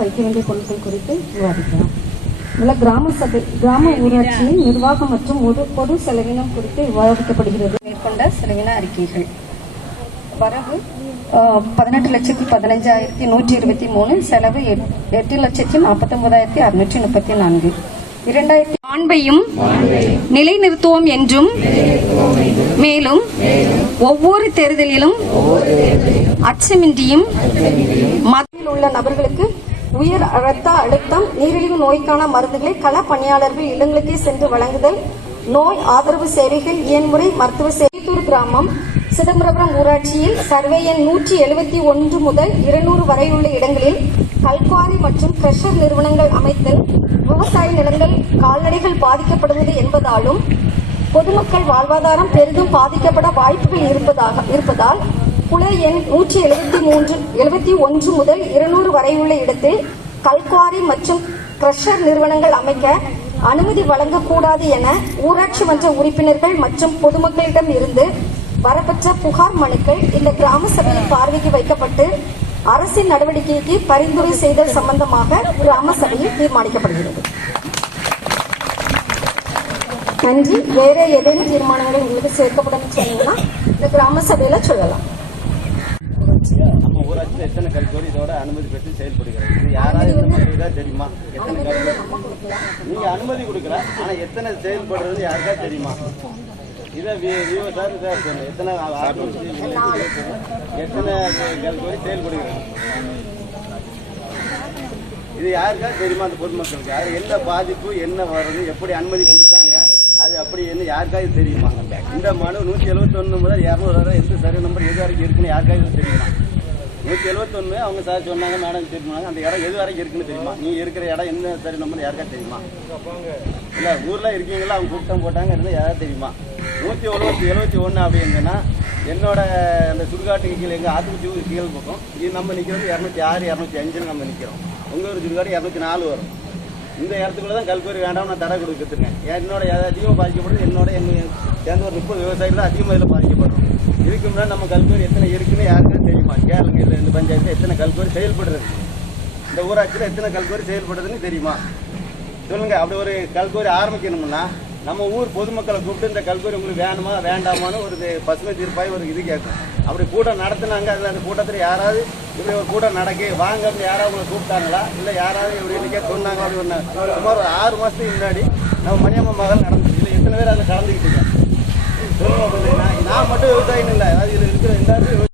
வைக்க வேண்டிய பொருட்கள் குறித்து விவாதிக்கலாம். இதுல கிராம சபை கிராம ஊராட்சியின் நிர்வாகம் மற்றும் ஒரு பொது செலவினம் குறித்து விவாதிக்கப்படுகிறது. மேற்கொண்ட செலவின அறிக்கைகள். வரவு பதினெட்டு லட்சத்தி பதினஞ்சாயிரத்தி நூற்றி இருபத்தி மூணு செலவு எட்- எட்டு லட்சத்தி நாற்பத்தொன்பதாயிரத்தி அறுநூற்றி முப்பத்தி நான்கு. இரண்டாயிரத்தி மாண்பையும் நிலைநிறுத்துவோம் என்றும் மேலும் ஒவ்வொரு தேர்தலிலும் அச்சமின்றியும் மத்தியில் உள்ள நபர்களுக்கு உயர் ரத்த அழுத்தம் நீரிழிவு நோய்க்கான மருந்துகளை கள பணியாளர்கள் இல்லங்களுக்கே சென்று வழங்குதல் நோய் ஆதரவு சேவைகள் இயன்முறை மருத்துவ சேவைத்தூர் கிராமம் சிதம்பரபுரம் ஊராட்சியில் சர்வே எண் நூற்றி எழுபத்தி ஒன்று முதல் இருநூறு வரை உள்ள இடங்களில் கல்குவாரி மற்றும் கிரஷர் நிறுவனங்கள் அமைத்தல் விவசாய நிலங்கள் கால்நடைகள் பாதிக்கப்படுவது என்பதாலும் பொதுமக்கள் வாழ்வாதாரம் பெரிதும் பாதிக்கப்பட வாய்ப்புகள் இருப்பதாக இருப்பதால் குல எண் நூற்றி எழுபத்தி மூன்று எழுபத்தி ஒன்று முதல் இருநூறு வரை உள்ள இடத்தில் கல்குவாரி மற்றும் கிரஷர் நிறுவனங்கள் அமைக்க அனுமதி வழங்கக்கூடாது என ஊராட்சி மன்ற உறுப்பினர்கள் மற்றும் பொதுமக்களிடம் இருந்து வரப்பெற்ற புகார் மனுக்கள் இந்த கிராம சபையின் பார்வைக்கு வைக்கப்பட்டு அரசின் நடவடிக்கைக்கு பரிந்துரை செய்தல் சம்பந்தமாக கிராம சபையில் தீர்மானிக்கப்படுகிறது. நன்றி. வேற ஏதேனும் தீர்மானங்கள் உங்களுக்கு சேர்க்கப்படும் சொன்னீங்கன்னா இந்த கிராம சபையில சொல்லலாம். நம்ம ஊராட்சியில் எத்தனை கல்கோரி இதோட அனுமதி பெற்று செயல்படுகிறது இது யாராவது இந்த மாதிரி தெரியுமா? எத்தனை கல்கோரி? நீங்க அனுமதி கொடுக்கல ஆனா எத்தனை செயல்படுறது யாருக்கா தெரியுமா? இதை விவோ சார் இதாக சொல்லணும். எத்தனை எத்தனை கல்கோரி செயல்படுகிறது இது யாருக்கா தெரியுமா அந்த பொதுமக்களுக்கு? அது என்ன பாதிப்பு என்ன வருது எப்படி அனுமதி கொடுத்தாங்க அப்படின்னு அப்படி என்ன யாருக்காவது தெரியுமா? இந்த மனு நூற்றி எழுபத்தொன்று முதல் இரநூறு வரை எந்த சர்வே நம்பர் எது வரைக்கும் இருக்குன்னு யாருக்காவது தெரியுமா? நூற்றி எழுபத்தொன்று அவங்க சார் சொன்னாங்க மேடம் தெரியுமாங்க அந்த இடம் எது வரைக்கும் இருக்குன்னு தெரியுமா? நீ இருக்கிற இடம் என்ன சரி நம்பர் யாருக்கா தெரியுமா? இல்லை ஊரில் இருக்கீங்களா? அவங்க கூட்டம் போட்டாங்க இருந்தால் யாராவது தெரியுமா? நூற்றி எழுபத்தி எழுபத்தி ஒன்று அப்படின்னா என்னோட அந்த சுடுகாட்டுக்கு கீழே எங்கள் ஆத்துக்கு கீழே பக்கம் இது நம்ம நிற்கிறது இரநூத்தி ஆறு இரநூத்தி அஞ்சுன்னு நம்ம நிற்கிறோம் உங்கள் ஒரு சுடுகாடு இரநூத்தி நாலு வரும். இந்த இடத்துக்குள்ள தான் கல்கூரி வேண்டாம் நான் தடை கொடுத்துருக்கேன் என்னோட அதிகமாக பாதிக்கப்படுது என்னோட எங்க சேர்ந்த ஒரு முப்பது விவசாயிகள் தான் அதிகமாக இதில் பாதிக்கப்படும் இதுக்கு முன்னாடி நம்ம கல்கூரி எத்தனை இருக்குன்னு யாருக்கும் தெரியுமா? கேளுங்க இல்லை இந்த பஞ்சாயத்தில் எத்தனை கல்கூரி செயல்படுறது? இந்த ஊராட்சியில் எத்தனை கல்கூரி செயல்படுதுன்னு தெரியுமா? சொல்லுங்க அப்படி ஒரு கல்கூரி ஆரம்பிக்கணும்னா நம்ம ஊர் பொதுமக்களை கூப்பிட்டு இந்த கல்கூரி உங்களுக்கு வேணுமா வேண்டாமான்னு ஒரு பசுமை தீர்ப்பாய் ஒரு இது கேட்கும். அப்படி கூட்டம் நடத்தினாங்க அதில் அந்த கூட்டத்தில் யாராவது இப்படி ஒரு கூட்டம் நடக்கு வாங்க அப்படி யாராவது உங்களை கூப்பிட்டாங்களா? இல்லை யாராவது இப்படி இன்னைக்கே சொன்னாங்க அப்படி ஒன்று சுமார் ஒரு ஆறு மாதத்துக்கு முன்னாடி நம்ம மணியம்மா மகள் நடந்துச்சு. இல்லை எத்தனை பேர் அதில் கலந்துக்கிட்டு சொல்லுங்க நான் நான் மட்டும் விவசாயின்னு இல்லை. அது இதில் இருக்கிற எல்லாருமே